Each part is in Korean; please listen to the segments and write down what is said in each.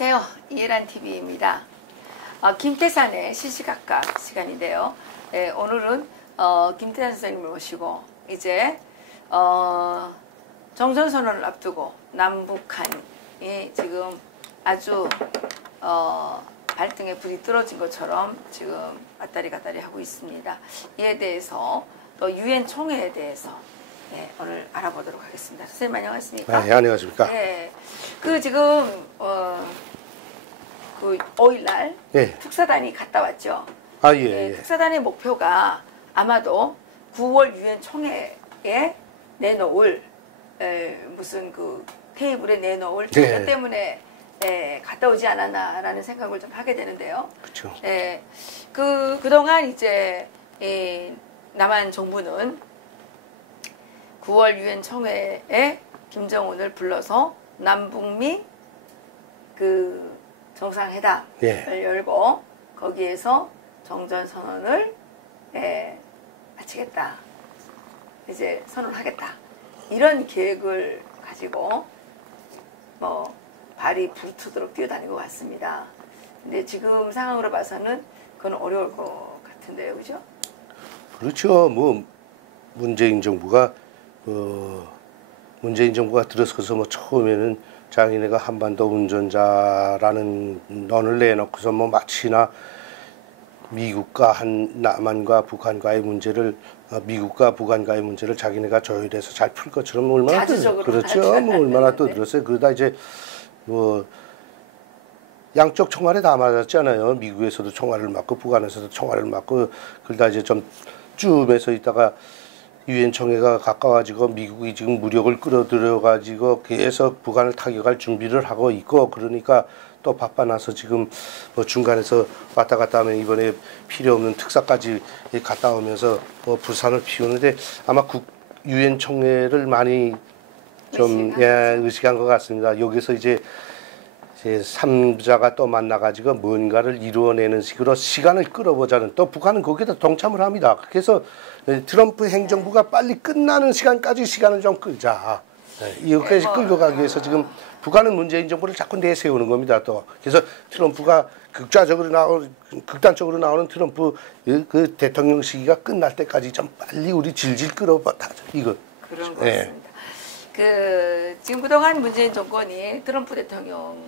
안녕하세요. 이해란TV입니다. 김태산의 시시각각 시간인데요. 네, 오늘은 김태산 선생님을 모시고 이제 정전선언을 앞두고 남북한이 지금 아주 발등에 불이 떨어진 것처럼 지금 왔다리 갔다리 하고 있습니다. 이에 대해서 또 유엔 총회에 대해서 오늘 알아보도록 하겠습니다. 선생님 안녕하십니까? 네, 안녕하십니까? 네, 그 지금 그 5일날 특사단이 갔다 왔죠. 아, 예. 특사단의 목표가 아마도 9월 유엔 총회에 내놓을 무슨 그 테이블에 내놓을 자료 때문에 갔다 오지 않았나라는 생각을 좀 하게 되는데요. 그렇죠. 그동안 이제 남한 정부는 9월 유엔 총회에 김정은을 불러서 남북미 그 정상회담을 열고 거기에서 정전선언을 마치겠다. 이제 선언하겠다. 이런 계획을 가지고 뭐 발이 부르트도록 뛰어다니고 왔습니다. 근데 지금 상황으로 봐서는 그건 어려울 것 같은데요. 그죠? 그렇죠. 뭐 문재인 정부가 들어서서 뭐 처음에는 자기네가 한반도 운전자라는 넌을 내놓고서 뭐 마치나 미국과 남한과 북한과의 문제를 미국과 북한과의 문제를 자기네가 조율해서 잘 풀 것처럼 얼마나 그렇죠. 뭐 얼마나 떠들었어요. 그러다 이제 뭐 양쪽 총알에 다 맞았잖아요. 미국에서도 총알을 맞고 북한에서도 총알을 맞고 그러다 이제 좀 쯤에서 있다가 유엔 총회가 가까워지고 미국이 지금 무력을 끌어들여 가지고 계속 북한을 타격할 준비를 하고 있고 그러니까 또 바빠나서 지금 뭐 중간에서 왔다 갔다 하면 이번에 필요 없는 특사까지 갔다 오면서 뭐 불산을 피우는데 아마 유엔 총회를 많이 좀 의식한 것 같습니다. 여기서 이제 3자가 또 만나가지고 뭔가를 이루어내는 식으로 시간을 끌어보자는 또 북한은 거기다 동참을 합니다. 그래서 트럼프 행정부가 빨리 끝나는 시간까지 시간을 좀 끌자. 이것까지 끌고 가기 위해서 지금 북한은 문재인 정부를 자꾸 내세우는 겁니다. 또 그래서 트럼프가 극단적으로 나오는 트럼프 그 대통령 시기가 끝날 때까지 좀 빨리 우리 질질 끌어보자. 이거. 그런 것 같습니다. 지금 그동안 문재인 정권이 트럼프 대통령한테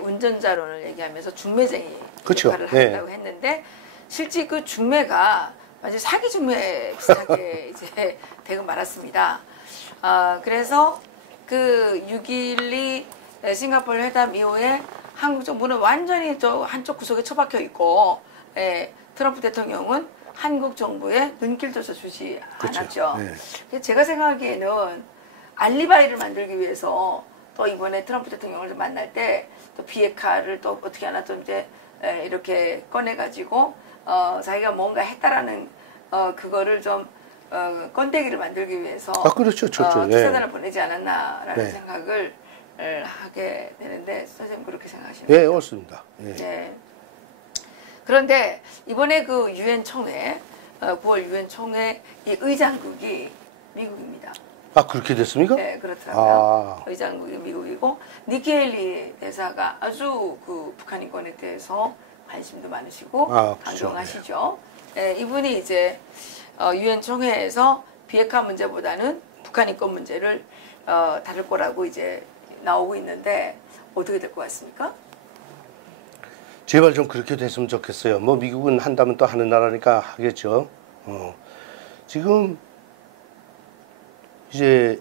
운전자론을 얘기하면서 중매쟁이 역할을 한다고 했는데 실제 그 중매가 완전 사기 중매 비슷하게 이제 되고 말았습니다. 그래서 그 6.12 싱가포르 회담 이후에 한국 정부는 완전히 한쪽 구석에 처박혀 있고 트럼프 대통령은 한국 정부에 눈길조차 주지 않았죠. 제가 생각하기에는 알리바이를 만들기 위해서 또 이번에 트럼프 대통령을 만날 때 또 비핵화를 또 어떻게 하나 좀 이제 이렇게 꺼내가지고 자기가 뭔가 했다라는 그거를 좀 건데기를 만들기 위해서 그렇죠. 특사단을 보내지 않았나라는 생각을 하게 되는데 선생님 그렇게 생각하십니까? 네, 맞습니다. 그런데 이번에 그 유엔 총회 9월 유엔 총회 이 의장국이 미국입니다. 그렇게 됐습니까? 네, 그렇더라고요. 의장국이 미국이고 니키 헤일리 대사가 아주 그 북한 인권에 대해서 관심도 많으시고 강경하시죠. 이분이 이제 유엔 총회에서 비핵화 문제보다는 북한 인권 문제를 다룰 거라고 이제 나오고 있는데 어떻게 될 것 같습니까? 제발 좀 그렇게 됐으면 좋겠어요. 뭐 미국은 한다면 또 하는 나라니까 하겠죠. 지금 이제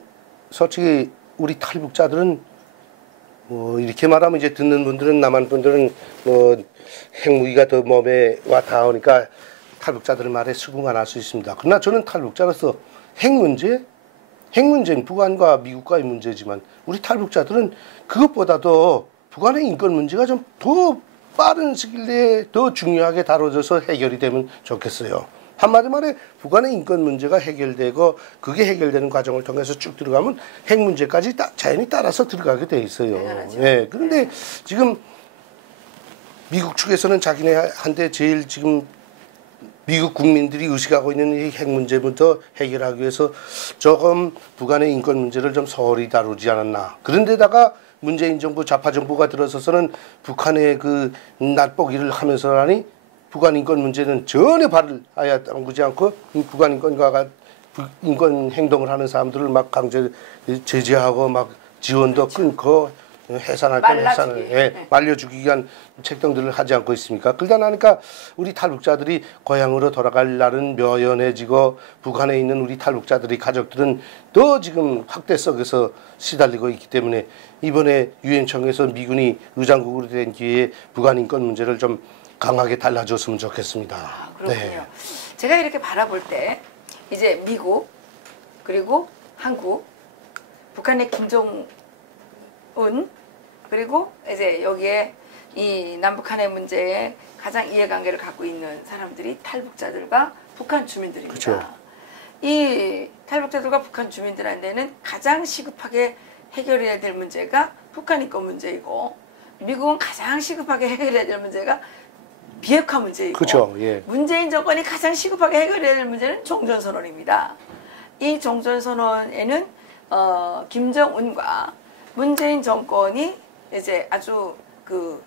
솔직히 우리 탈북자들은 뭐 이렇게 말하면 이제 듣는 분들은 남한 분들은 뭐 핵무기가 더 몸에 와 닿으니까 탈북자들의 말에 수긍 안 할 수 있습니다. 그러나 저는 탈북자로서 핵 문제는 북한과 미국과의 문제지만 우리 탈북자들은 그것보다도 북한의 인권 문제가 좀 더 빠른 시일 내에 더 중요하게 다뤄져서 해결이 되면 좋겠어요. 한마디 말해 북한의 인권 문제가 해결되고 그게 해결되는 과정을 통해서 쭉 들어가면 핵 문제까지 자연히 따라서 들어가게 돼 있어요. 그런데 지금 미국 측에서는 자기네한테 제일 지금 미국 국민들이 의식하고 있는 이 핵 문제부터 해결하기 위해서 조금 북한의 인권 문제를 좀 소홀히 다루지 않았나. 그런데다가 문재인 정부 좌파 정부가 들어서서는 북한의 그 날보기를 하면서라니 북한 인권 문제는 전혀 발을 아예 담그지 않고 북한 인권 행동을 하는 사람들을 막 강제 제재하고 막 지원도 그렇죠. 끊고 해산할 건 해산을 네. 말려 죽이기 위한 책동들을 하지 않고 있습니까? 그러다 나니까 우리 탈북자들이 고향으로 돌아갈 날은 묘연해지고 북한에 있는 우리 탈북자들이 가족들은 더 지금 확대 속에서 시달리고 있기 때문에 이번에 유엔청에서 미군이 의장국으로 된 기회에 북한 인권 문제를 좀 강하게 달라줬으면 좋겠습니다. 아, 그렇군요. 제가 이렇게 바라볼 때 이제 미국 그리고 한국 북한의 김정은 그리고 이제 여기에 이 남북한의 문제에 가장 이해관계를 갖고 있는 사람들이 탈북자들과 북한 주민들입니다. 그렇죠. 이 탈북자들과 북한 주민들한테는 가장 시급하게 해결해야 될 문제가 북한 인권 문제이고 미국은 가장 시급하게 해결해야 될 문제가 비핵화 문제이고 그렇죠. 예. 문재인 정권이 가장 시급하게 해결해야 될 문제는 종전선언입니다. 이 종전선언에는 김정은과 문재인 정권이 이제 아주 그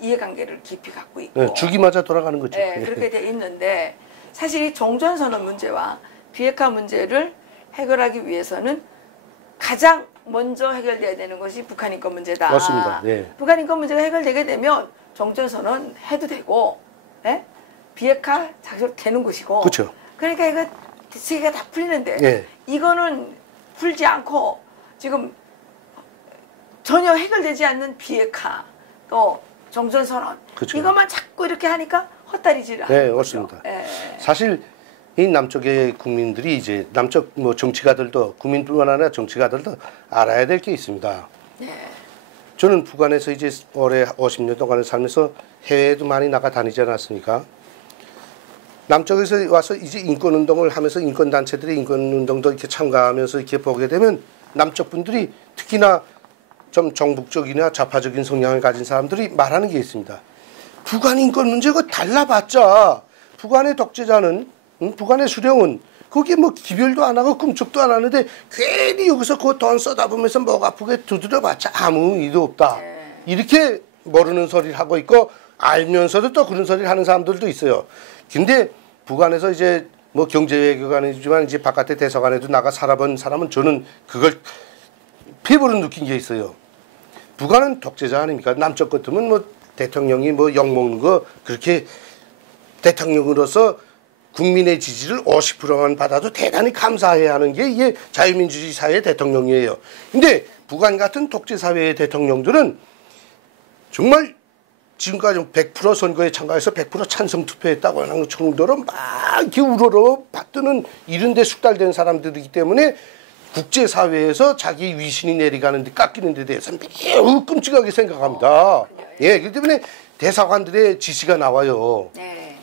이해관계를 깊이 갖고 있고 네, 죽이마자 돌아가는 거죠. 네, 그렇게 돼 있는데 사실 이 종전선언 문제와 비핵화 문제를 해결하기 위해서는 가장 먼저 해결돼야 되는 것이 북한 인권 문제다. 맞습니다. 네. 북한 인권 문제가 해결되게 되면 종전선언 해도 되고 네? 비핵화 작업 되는 것이고 그렇죠. 그러니까 이거 세 개가 다 풀리는데 네. 이거는 풀지 않고 지금 전혀 해결되지 않는 비핵화 또 종전선언 그렇죠. 이것만 자꾸 이렇게 하니까 헛다리질을 네, 하는 거죠. 맞습니다. 예. 사실 이 남쪽의 국민들이 이제 남쪽 뭐 정치가들도 국민뿐만 아니라 정치가들도 알아야 될 게 있습니다. 네. 저는 북한에서 이제 올해 50년 동안을 살면서 해외에도 많이 나가 다니지 않았습니까? 남쪽에서 와서 이제 인권운동을 하면서 인권단체들이 인권운동도 이렇게 참가하면서 이렇게 보게 되면 남쪽 분들이 특히나 좀 정북적이나 좌파적인 성향을 가진 사람들이 말하는 게 있습니다. 북한 인권 문제가 달라봤자 북한의 독재자는 북한의 수령은 거기에 뭐 기별도 안 하고 꿈쩍도 안 하는데 괜히 여기서 그 돈 쏟아보면서 목 아프게 두드려봤자 아무 의도 없다. 이렇게 모르는 소리를 하고 있고 알면서도 또 그런 소리를 하는 사람들도 있어요. 근데 북한에서 이제 뭐 경제외교관이지만 이제 바깥에 대사관에도 나가 살아본 사람은 저는 그걸 피부로 느낀 게 있어요. 북한은 독재자 아닙니까? 남쪽 같으면 뭐 대통령이 뭐 욕먹는 거 그렇게 대통령으로서 국민의 지지를 50%만 받아도 대단히 감사해야 하는 게 이게 자유민주주의 사회의 대통령이에요. 근데 북한 같은 독재 사회의 대통령들은 정말 지금까지 100% 선거에 참가해서 100% 찬성 투표했다고 하는 정도로 막 이렇게 우러러 받드는 이런 데 숙달된 사람들이기 때문에 국제사회에서 자기 위신이 내려가는 데 깎이는 데 대해서 매우 끔찍하게 생각합니다. 예, 그렇기 때문에 대사관들의 지시가 나와요. 네.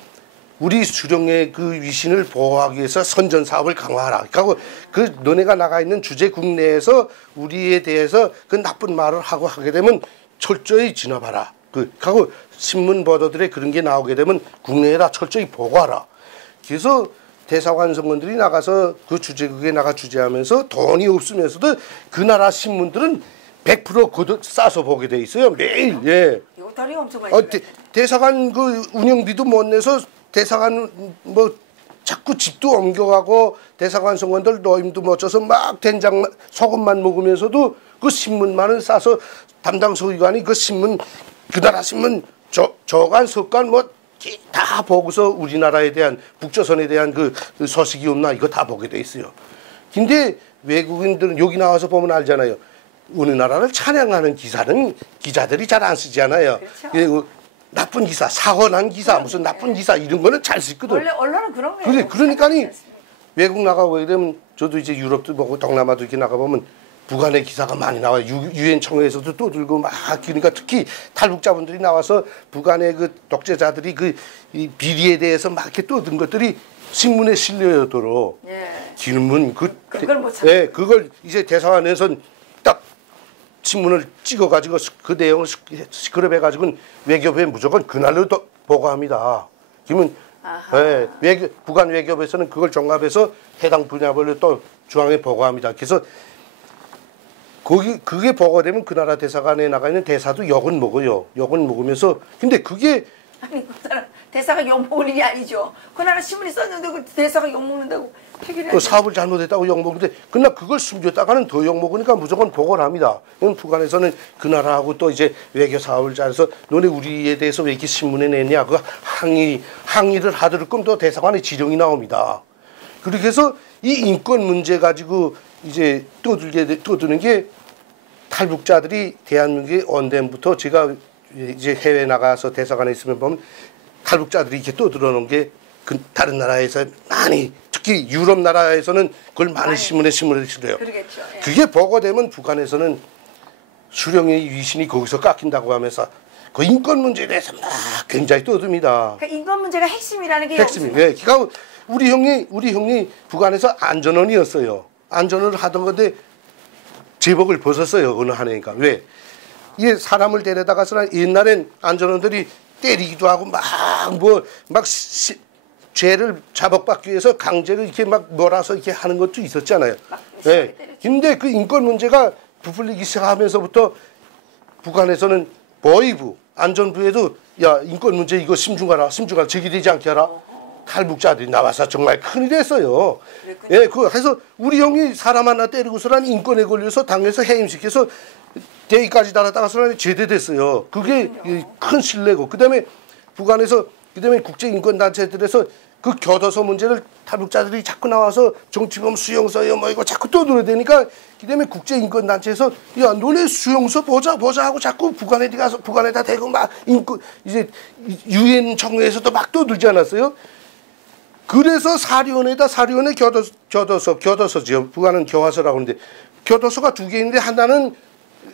우리 수령의 그 위신을 보호하기 위해서 선전 사업을 강화하라. 그리고 그 너네가 나가 있는 주재국 내에서 우리에 대해서 그 나쁜 말을 하고 하게 되면 철저히 진압하라. 하고 신문 보도들에 그런 게 나오게 되면 국내에다 철저히 보고하라. 그래서 대사관 성원들이 나가서 그 주재국에 나가 주재하면서 돈이 없으면서도 그 나라 신문들은 100% 그도 싸서 보게 돼 있어요. 매일. 예. 이거 다리 엄청 많이 대사관 그 운영비도 못 내서 대사관 뭐 자꾸 집도 옮겨가고 대사관 성원들 노임도 못 줘서 막 된장 소금만 먹으면서도 그 신문만은 싸서 담당 소위관이 그 신문 그 나라 신문 저간 석간 뭐 다 보고서 우리나라에 대한 북조선에 대한 그 소식이 없나 이거 다 보게 돼 있어요. 근데 외국인들은 여기 나와서 보면 알잖아요. 어느 나라를 찬양하는 기사는 기자들이 잘 안 쓰잖아요. 그렇죠. 그리고 나쁜 기사, 사고 난 기사, 무슨 나쁜 기사 이런 거는 잘 쓰거든. 원래 언론은 그런 거예요. 그러니까니 외국 나가고 되면 저도 이제 유럽도 보고 동남아도 이렇게 나가보면 북한의 기사가 많이 나와요. 유엔 청회에서도 또 들고 막 그러니까 특히 탈북자분들이 나와서 북한의 그 독재자들이 이 비리에 대해서 막 이렇게 떠든 것들이 신문에 실려도록 질문 그걸 못 찾아. 네, 그걸 이제 대사관에서 딱 신문을 찍어가지고 그 내용을 스크랩해가지고 외교부에 무조건 그날로 또 보고합니다. 그러면 북한 외교부에서는 그걸 종합해서 해당 분야별로 또 중앙에 보고합니다. 그래서 그게 보고되면 그 나라 대사관에 나가 있는 대사도 욕은 먹어요. 욕은 먹으면서 근데 그게 아니 그 사람 대사가 욕 먹을 일이 아니죠. 그 나라 신문이 썼는데 그 대사가 욕 먹는다고 폐기를 그 사업을 잘못했다고 욕 먹는데 그러나 그걸 숨겼다가는 더 욕 먹으니까 무조건 보고를 합니다. 북한에서는 그 나라하고 또 이제 외교 사업을 잘해서 너네 우리에 대해서 왜 이렇게 신문에 냈냐 그 항의를 하도록끔 또 대사관에 지령이 나옵니다. 그렇게 해서 이 인권 문제 가지고 이제 떠드는 게 탈북자들이 대한민국의 언젠부터 제가 이제 해외 나가서 대사관에 있으면 보면 탈북자들이 이렇게 떠들어놓은 게 그 다른 나라에서 많이 특히 유럽 나라에서는 그걸 많은 신문에 실어요. 그러겠죠. 예. 그게 보고되면 북한에서는 수령의 위신이 거기서 깎인다고 하면서 그 인권 문제에 대해서 막 굉장히 떠듭니다. 그러니까 인권 문제가 핵심이라는 게 핵심이. 네. 그러니까 우리 형이 북한에서 안전원이었어요. 안전원을 하던 건데 제복을 벗었어요. 어느 한 해니까. 왜? 이게 사람을 데려다가서 옛날엔 안전원들이 때리기도 하고 죄를 자복받기 위해서 강제로 이렇게 막 몰아서 이렇게 하는 것도 있었잖아요. 네. 근데 그 인권 문제가 부풀리기 시작하면서부터 북한에서는 보위부, 안전부에도 야 인권 문제 이거 심중하라 제기되지 않게 하라. 탈북자들이 나와서 정말 큰일이 했어요. 예, 그래서 우리 형이 사람 하나 때리고서는 인권에 걸려서 당에서 해임시켜서 대위까지 달아다가서 제대됐어요. 그게 큰 신뢰고 그다음에 북한에서 그다음에 국제인권단체들에서 그 교도소 문제를 탈북자들이 자꾸 나와서 정치범 수용소요 뭐 이거 자꾸 떠들어대니까 그다음에 국제인권단체에서 야 너네 수용소 보자 하고 자꾸 북한에 가서 북한에다 대고 막 인권 이제 유엔 청회에서도 막 떠들지 않았어요? 그래서 사리원에 교도소죠. 북한은 교화소라고 하는데 교도소가 두 개인데 하나는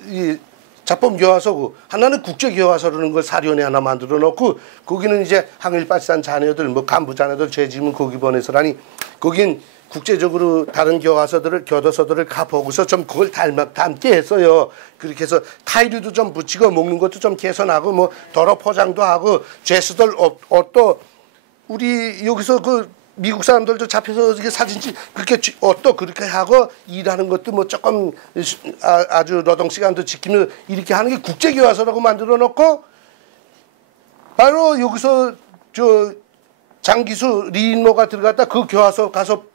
이 자법 교화소고 하나는 국제 교화소라는 걸 사리원에 하나 만들어 놓고 거기는 이제 항일발산 자녀들 뭐 간부 자녀들 죄지면 거기 보내서라니 거긴 국제적으로 다른 교도소들을 가보고서 좀 그걸 닮게 했어요. 그렇게 해서 타이르도 좀 붙이고 먹는 것도 좀 개선하고 뭐 도로 포장도 하고 죄수들 옷도 우리 여기서 그 미국 사람들도 잡혀서 이렇게 사진 찍 그렇게 옷도 그렇게 하고 일하는 것도 뭐 조금 아주 노동 시간도 지키면서 이렇게 하는 게 국제교화소라고 만들어 놓고 바로 여기서 저 장기수 리인모가 들어갔다 그 교화소 가서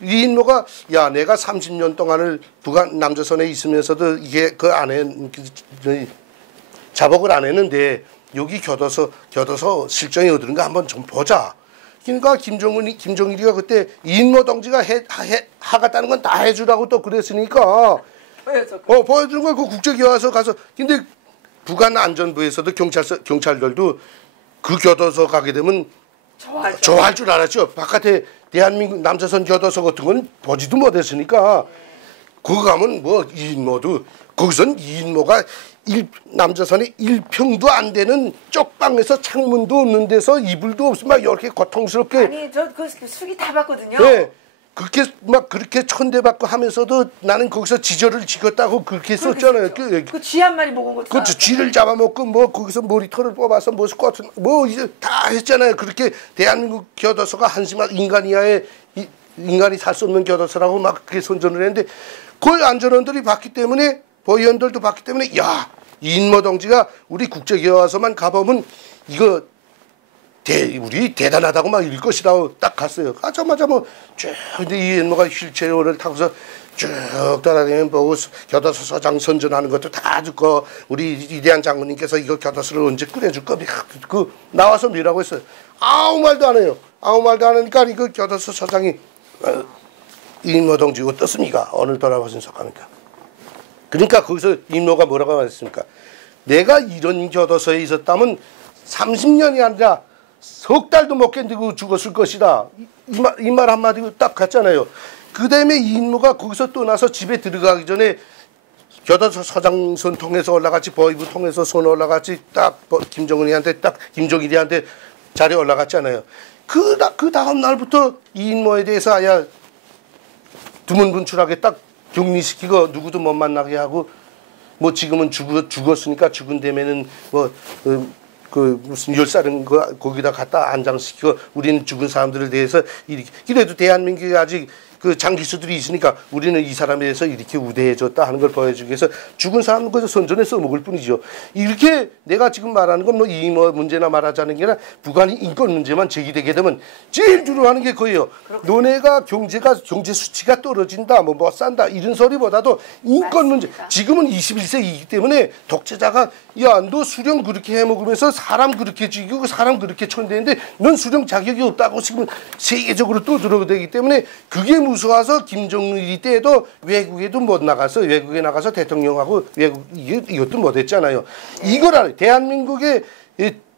리인모가 야 내가 30년 동안을 북한 남조선에 있으면서도 이게 그 안에 자복을 안 했는데 여기 교도소 실정이 어떤가 한번 좀 보자. 그러니까 김정일이가 그때 이인모 동지가 하겠다는 건 다 해주라고 또 그랬으니까 보여주는 걸 그 국제교화소 가서 근데 북한 안전부에서도 경찰들도 그 교도소 가게 되면 좋아할 줄 알았죠. 바깥에 대한민국 남조선 교도소 같은 건 보지도 못했으니까 거기 가면 뭐 이인모도 거기선 이인모가 남조선에 1평도 안 되는 쪽방에서 창문도 없는 데서 이불도 없으면 막 이렇게 고통스럽게 아니 저 그 수기 다 봤거든요. 네. 그렇게 천대받고 하면서도 나는 거기서 지절을 지켰다고 그렇게 썼잖아요. 그 쥐 한 마리 먹은 것도 그렇죠. 쥐를 잡아먹고 뭐 거기서 머리털을 뽑아서 뭐 스쿼트 뭐 이제 다 했잖아요. 그렇게 대한민국 교도소가 한심한 인간이 살 수 없는 교도소라고 막 그렇게 선전을 했는데 그 안전원들이 봤기 때문에 보위원들도 봤기 때문에 야 이인모 동지가 우리 국제교화소만 가보면 이거 우리 대단하다고 막 이럴 것이라고 딱 갔어요. 가자마자 쭉 근데 이인모가 휠체어를 타고서 쭉 돌아다니면 보고 교도소 소장 선전하는 것도 다 듣고 우리 이대한 장군님께서 이거 교도소를 언제 끓여줄 겁니까? 그 나와서 뭐라고 했어요. 아무 말도 안 해요. 아무 말도 안 하니까 이거 교도소 소장이 이인모 동지 어떻습니까? 오늘 돌아보신 소감입니다. 그러니까 거기서 이인모가 뭐라고 말했습니까? 내가 이런 교도소에 있었다면 30년이 아니라 석 달도 못 견디고 죽었을 것이다. 이 말 한마디로 딱 했잖아요. 그 다음에 이인모가 거기서 떠나서 집에 들어가기 전에 교도소 소장선 통해서 올라갔지 보위부 통해서 손 올라갔지 딱 김정일이한테 자리에 올라갔잖아요. 그 다음 날부터 이인모에 대해서 아야 두문분출하게 딱 격리시키고 누구도 못 만나게 하고 뭐 지금은 죽었으니까 죽은 다음에는 뭐 그 무슨 열사른 거 거기다 갖다 안장시키고 우리는 죽은 사람들에 대해서 이렇게 그래도 대한민국이 아직 그 장기수들이 있으니까 우리는 이 사람에 대해서 이렇게 우대해줬다 하는 걸 보여주기 위해서 죽은 사람은 그저 선전에 써먹을 뿐이죠. 이렇게 내가 지금 말하는 건 뭐 이 뭐 문제나 말하자는 게 아니라 북한이 인권 문제만 제기되게 되면 제일 주로 하는 게 그거예요. 너네가 경제 수치가 떨어진다, 뭐 못 산다 이런 소리보다도 인권 문제. 지금은 21세기이기 때문에 독재자가 야, 너 수령 그렇게 해먹으면서 사람 그렇게 죽이고 사람 그렇게 천대는데 넌 수령 자격이 없다고 지금 세계적으로 또 들어오기 때문에 그게 무서워서 김정일 때에도 외국에도 못 나가서 외국에 나가서 대통령하고 외국 이것도 못했잖아요. 이걸 알아요. 대한민국의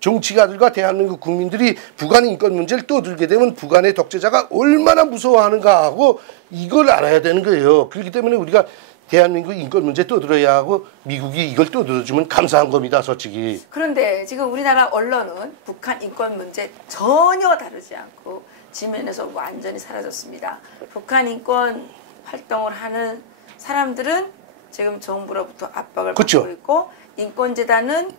정치가들과 대한민국 국민들이 북한 인권 문제를 떠들게 되면 북한의 독재자가 얼마나 무서워하는가 하고 이걸 알아야 되는 거예요. 그렇기 때문에 우리가 대한민국 인권 문제 떠들어야 하고 미국이 이걸 떠들어주면 감사한 겁니다, 솔직히. 그런데 지금 우리나라 언론은 북한 인권 문제 전혀 다루지 않고 지면에서 완전히 사라졌습니다. 북한 인권 활동을 하는 사람들은 지금 정부로부터 압박을 그렇죠. 받고 있고 인권재단은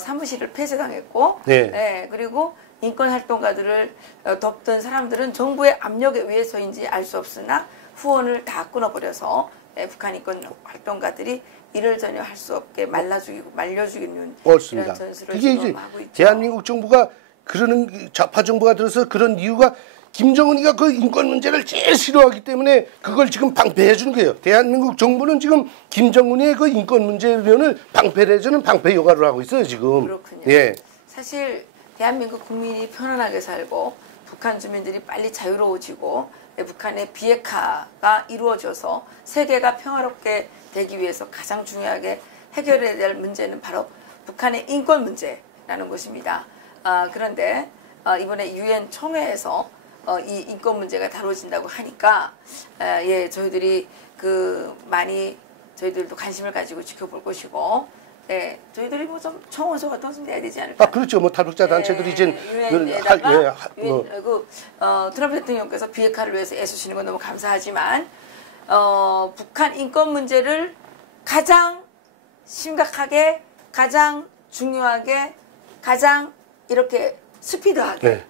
사무실을 폐쇄당했고 네. 네, 그리고 인권 활동가들을 돕던 사람들은 정부의 압력에 의해서인지 알 수 없으나 후원을 다 끊어버려서 북한 인권 활동가들이 일을 전혀 할 수 없게 말려 죽이는 옳습니다. 이런 전술을 그게 지금 이제 하고 있죠. 대한민국 정부가 그러는 좌파 정부가 들어서 그런 이유가 김정은이가 그 인권 문제를 제일 싫어하기 때문에 그걸 지금 방패해 주는 거예요. 대한민국 정부는 지금 김정은의 그 인권 문제를 방패를 해주는 방패 역할을 하고 있어요, 지금. 그렇군요. 예. 사실 대한민국 국민이 편안하게 살고 북한 주민들이 빨리 자유로워지고 북한의 비핵화가 이루어져서 세계가 평화롭게 되기 위해서 가장 중요하게 해결해야 될 문제는 바로 북한의 인권 문제라는 것입니다. 그런데 이번에 유엔 총회에서 이 인권 문제가 다뤄진다고 하니까 예, 저희들이 많이 저희들도 관심을 가지고 지켜볼 것이고 예, 저희들이 뭐 좀 청원서 같은 거 내야 되지 않을까? 그렇죠. 뭐 탈북자 단체들이 이제 유엔에다가 트럼프 대통령께서 비핵화를 위해서 애쓰시는 건 너무 감사하지만 북한 인권 문제를 가장 심각하게, 가장 중요하게, 가장 이렇게 스피드하게 네.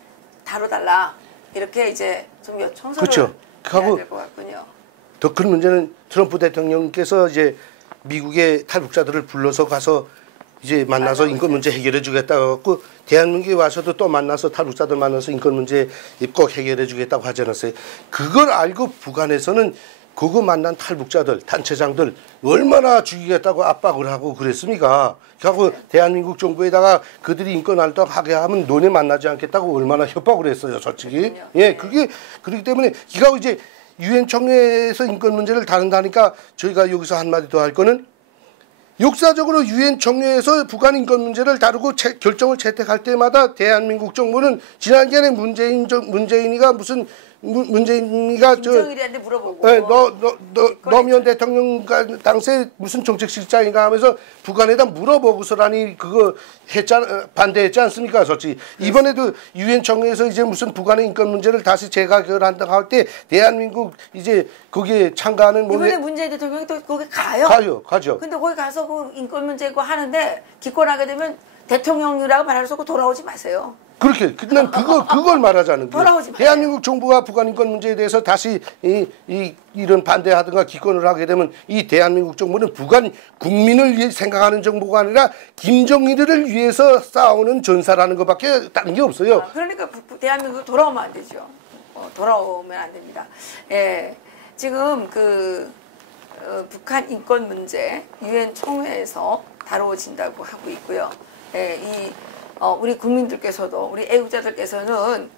다뤄달라. 이렇게 이제 좀 청소를 그렇죠. 해야 될 것 같군요. 더 큰 문제는 트럼프 대통령께서 이제 미국의 탈북자들을 불러서 가서 이제 만나서 인권 문제 해결해 주겠다고 갖고 대한민국에 와서도 또 만나서 탈북자들 만나서 인권 문제 꼭 해결해 주겠다고 하지 않았어요. 그걸 알고 북한에서는 그거 만난 탈북자들, 단체장들 얼마나 죽이겠다고 압박을 하고 그랬습니까? 그래서 대한민국 정부에다가 그들이 인권 활동하게 하면 너네 만나지 않겠다고 얼마나 협박을 했어요, 솔직히. 그렇군요. 예, 그게 그렇기 때문에 기가 이제 유엔 총회에서 인권 문제를 다룬다니까 저희가 여기서 한마디 더 할 거는 역사적으로 유엔 총회에서 북한 인권 문제를 다루고 결정을 채택할 때마다 대한민국 정부는 지난번에 문재인이가 무슨 문재인이가 김정일이한테 물어보고 네, 노무현 대통령 당시에 무슨 정책실장인가 하면서 북한에다 물어보고서라니 그거 반대했지 않습니까, 솔직히. 이번에도 유엔 총회에서 이제 무슨 북한의 인권 문제를 다시 재가결한다고 할 때 대한민국 이제 거기에 참가하는 이번에 문재인 대통령이 또 거기 가요. 가죠. 근데 거기 가서 그 인권 문제 이거 하는데 기권하게 되면 대통령이라고 말할 수 없고 돌아오지 마세요. 그렇게 난 그걸 말하자는 거예요. 돌아오지 마요. 대한민국 정부가 북한 인권 문제에 대해서 다시 이런 반대하든가 기권을 하게 되면 이 대한민국 정부는 북한 국민을 생각하는 정부가 아니라 김정일을 위해서 싸우는 전사라는 것밖에 다른 게 없어요. 그러니까 대한민국 돌아오면 안 되죠. 돌아오면 안 됩니다. 예, 지금 북한 인권 문제 유엔 총회에서 다뤄진다고 하고 있고요. 예, 우리 국민들께서도 우리 애국자들께서는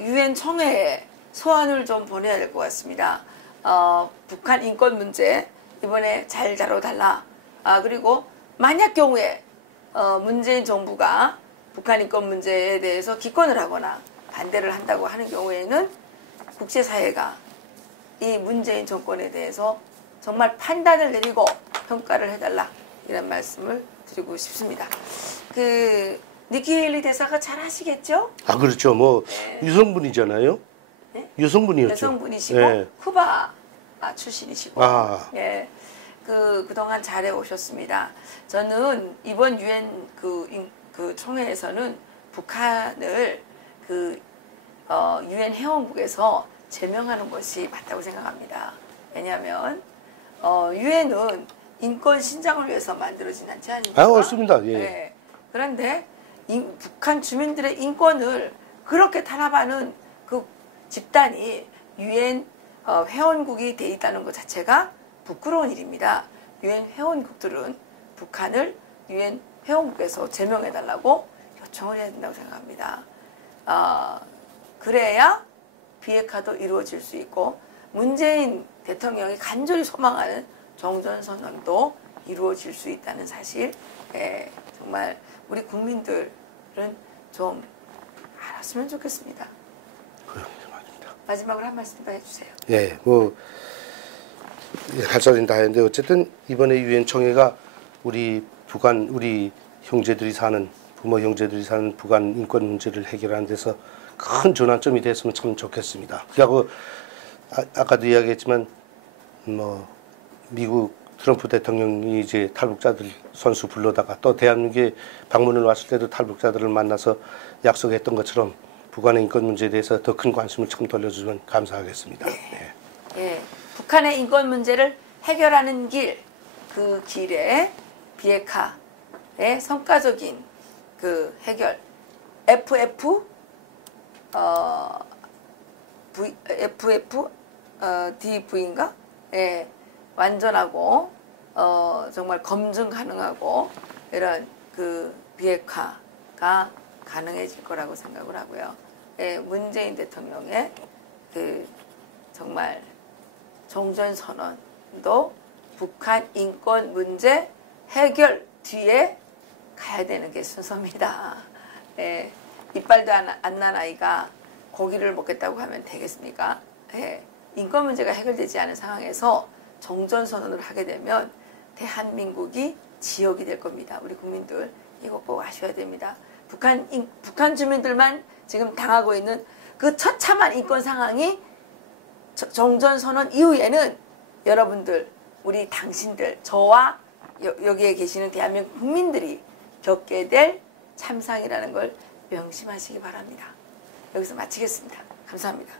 유엔 총회에 소환을 좀 보내야 될 것 같습니다. 북한 인권 문제 이번에 잘 다뤄달라. 그리고 만약 경우에 문재인 정부가 북한 인권 문제에 대해서 기권을 하거나 반대를 한다고 하는 경우에는 국제사회가 이 문재인 정권에 대해서 정말 판단을 내리고 평가를 해달라 이런 말씀을 드리고 싶습니다. 니키 헤일리 대사가 잘 아시겠죠? 그렇죠. 뭐 네. 여성분이잖아요. 네? 여성분이었죠. 여성분이시고 네. 쿠바 출신이시고 예. 그동안 잘해 오셨습니다. 저는 이번 유엔 총회에서는 북한을 유엔 회원국에서 제명하는 것이 맞다고 생각합니다. 왜냐하면 유엔은 인권 신장을 위해서 만들어진 단체 아닙니까? 맞습니다. 예. 네. 그런데 북한 주민들의 인권을 그렇게 탄압하는 그 집단이 유엔 회원국이 돼 있다는 것 자체가 부끄러운 일입니다. 유엔 회원국들은 북한을 유엔 회원국에서 제명해달라고 요청을 해야 된다고 생각합니다. 그래야 비핵화도 이루어질 수 있고 문재인 대통령이 간절히 소망하는 종전선언도 이루어질 수 있다는 사실, 정말 우리 국민들은 좀 알았으면 좋겠습니다. 맞습니다. 마지막으로 한 말씀 더 해주세요. 예, 할 소리는 다 했는데 어쨌든 이번에 유엔 총회가 우리 북한, 우리 형제들이 사는, 부모 형제들이 사는 북한 인권 문제를 해결하는 데서 큰 전환점이 됐으면 참 좋겠습니다. 그리고 아까도 이야기했지만 미국 트럼프 대통령이 이제 탈북자들 선수 불러다가 또 대한민국에 방문을 왔을 때도 탈북자들을 만나서 약속했던 것처럼 북한의 인권 문제에 대해서 더 큰 관심을 참 돌려주면 감사하겠습니다. 네. 예, 북한의 인권 문제를 해결하는 길, 그 길에 비핵화의 성과적인 그 해결, DV인가? 예, 완전하고 정말 검증 가능하고 이런 그 비핵화가 가능해질 거라고 생각을 하고요. 예, 문재인 대통령의 그 정말 종전선언도 북한 인권 문제 해결 뒤에 가야 되는 게 순서입니다. 예, 이빨도 안 난 아이가 고기를 먹겠다고 하면 되겠습니까? 예, 인권 문제가 해결되지 않은 상황에서 종전선언을 하게 되면 대한민국이 지옥이 될 겁니다. 우리 국민들 이거 꼭 아셔야 됩니다. 북한 주민들만 지금 당하고 있는 그 처참한 인권 상황이 종전선언 이후에는 여러분들, 우리 당신들, 저와 여기에 계시는 대한민국 국민들이 겪게 될 참상이라는 걸 명심하시기 바랍니다. 여기서 마치겠습니다. 감사합니다.